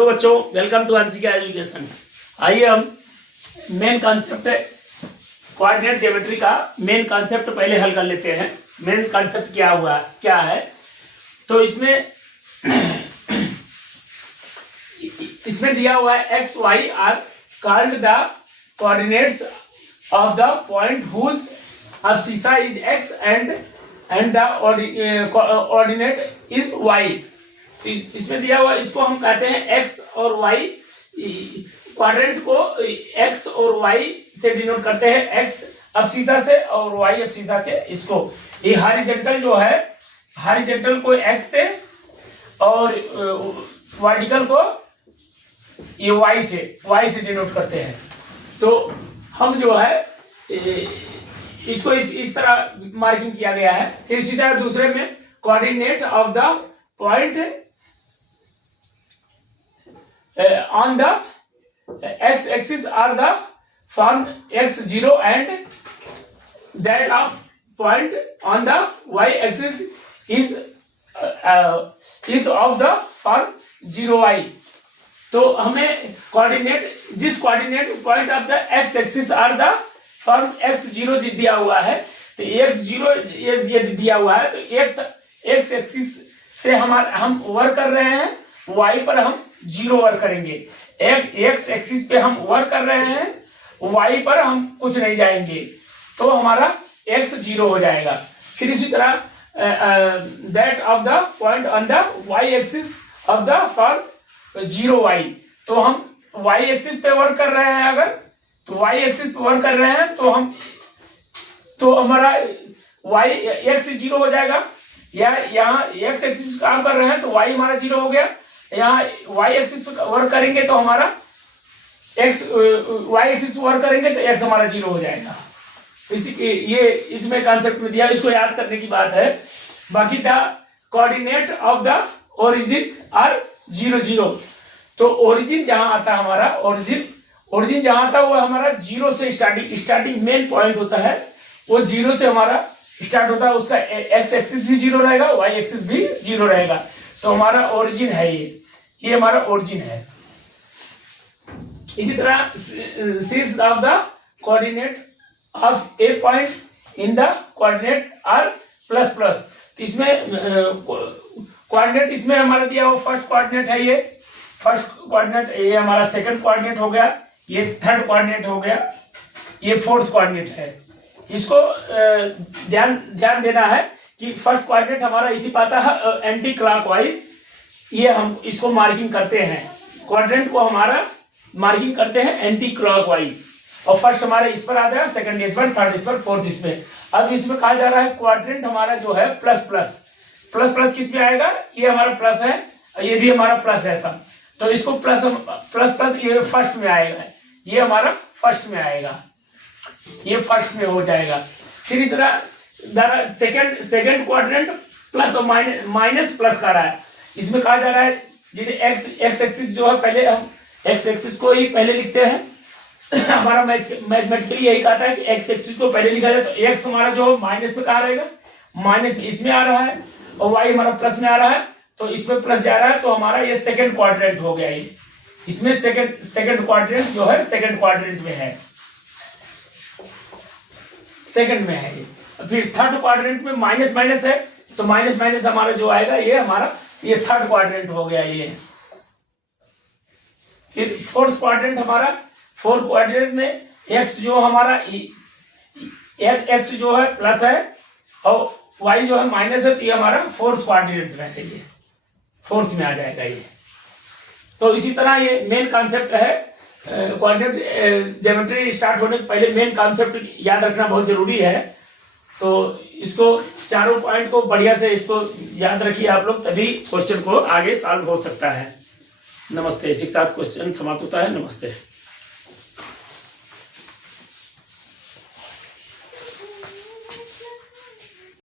Hello बच्चों, welcome to Anshika education. आइए हम मेन कॉन्सेप्ट कोऑर्डिनेट ज्योमेट्री का मेन कॉन्सेप्ट पहले हल कर लेते हैं। मेन कॉन्सेप्ट क्या है तो इसमें दिया हुआ है x y are called the coordinates of the point whose abscissa is x and the ordinate is y. इसमें दिया हुआ, इसको हम कहते हैं एक्स और वाई। क्वाड्रेंट को एक्स और वाई से डिनोट करते हैं, एक्स अब्सिसा से और वाई अब्सिसा से। इसको ये हॉरिजॉन्टल जो है, हॉरिजॉन्टल को एक्स से और वर्टिकल को ये वाई से डिनोट करते हैं। तो हम जो है इसको इस तरह मार्किंग किया गया है। फिर इसी तरह दूसरे में coordinate of the point on the x-axis are the from x0 and that of point on the y-axis is of the form 0y। तो हमें कोऑर्डिनेट, जिस coordinate point of the x-axis are the from x0 दिया हुआ है, तो x0 ये दिया हुआ है, तो x-axis से हम वर्क कर रहे हैं, y पर हम 0 वर्क करेंगे। एक्स एक्सिस पे हम वर्क कर रहे हैं, y पर हम कुछ नहीं जाएंगे, तो हमारा x 0 हो जाएगा। फिर इसी तरह that of the point on the y axis of the for 0y। तो हम y एक्सिस पे वर्क कर रहे हैं, अगर तो y एक्सिस पे वर्क कर रहे हैं तो हमारा y x 0 हो जाएगा। या यहाँ x एक्सिस काम कर रहे हैं तो y हमारा 0 हो गया। यहाँ y एक्सिस पे वर्क करेंगे तो हमारा y एक्सिस पे वर्क करेंगे तो x हमारा 0 हो जाएगा। ये इसमें कॉन्सेप्ट में दिया, इसको याद करने की बात है। बाकी the coordinate of the origin are 0 0। तो ओरिजिन जहां आता है हमारा, ओरिजिन जहां आता है वो हमारा 0 से स्टार्टिंग मेन पॉइंट होता है, वो 0 से हमारा स्टार्ट होता है। उसका x एक्सिस भी 0 रहेगा, y एक्सिस भी 0 रहेगा। तो हमारा ओरिजिन है ये हमारा ओरिजिन है। इसी तरह सीज of the coordinate of a point in the coordinate are plus plus. तो इसमें कोऑर्डिनेट इसमें हमारा दिया हुआ फर्स्ट कोऑर्डिनेट है, ये फर्स्ट कोऑर्डिनेट, ये हमारा सेकंड कोऑर्डिनेट हो गया, ये थर्ड कोऑर्डिनेट हो गया, ये फोर्थ कोऑर्डिनेट है। इसको ध्यान देना है कि फर्स्ट कोऑर्डिनेट हमारा इसी पाता है एंटी क्लॉकवाइज। ये हम इसको मार्किंग करते हैं, क्वाड्रेंट को हमारा मार्किंग करते हैं एंटी क्लॉकवाइज। और फर्स्ट हमारा इस पर आ जाएगा, सेकंड इस पर, थर्ड इस पर, फोर्थ इस पे। अब इसमें कहा जा रहा है क्वाड्रेंट हमारा जो है प्लस प्लस किस में आएगा, ये हमारा प्लस है, ये भी हमारा प्लस है सब। तो इसको प्लस ये फर्स्ट में आएगा, ये हमारा फर्स्ट में आएगा, ये फर्स्ट में हो जाएगा। फिर इस तरह सेकंड क्वाड्रेंट प्लस और माइनस प्लस का रहा है। इसमें कहा जा रहा है जैसे एक्स एक्सिस जो है, पहले हम एक्स एक्सिस को ही पहले लिखते हैं। हमारा मैथमेटिकली यही कहता है कि एक्स एक्सिस को पहले लिखा जाए। तो एक्स हमारा जो माइनस पे कहाँ रहेगा, माइनस इसमें आ रहा है, और वाई हमारा प्लस में आ रहा है, तो इसमें प्लस जा रहा है। तो हमारा ये सेकंड क्वाड्रेंट हो गया। ये इसमें सेकंड क्वाड्रेंट जो है सेकंड क्वाड्रेंट में है, सेकंड में है ये। फिर थर्ड क्वाड्रेंट में माइनस है, तो माइनस हमारा जो आएगा ये थर्ड क्वाड्रेंट हो गया ये। फिर फोर्थ क्वाड्रेंट में एक्स जो हमारा एक्स जो है प्लस है और वाई जो है माइनस है, तो ये हमारा फोर्थ क्वाड्रेंट में है, ये फोर्थ में आ जाएगा ये। तो इसी तरह ये मेन कॉन्सेप्ट है। कोऑर्डिनेट ज्योमेट्री स्टार्ट होने के पहले मेन कॉन्सेप्ट याद रखना बहुत जरूरी है। तो इसको चारों पॉइंट को बढ़िया से इसको याद रखिए आप लोग, तभी क्वेश्चन को आगे सॉल्व हो सकता है। नमस्ते। शिक्षा क्वेश्चन समाप्त होता है। नमस्ते।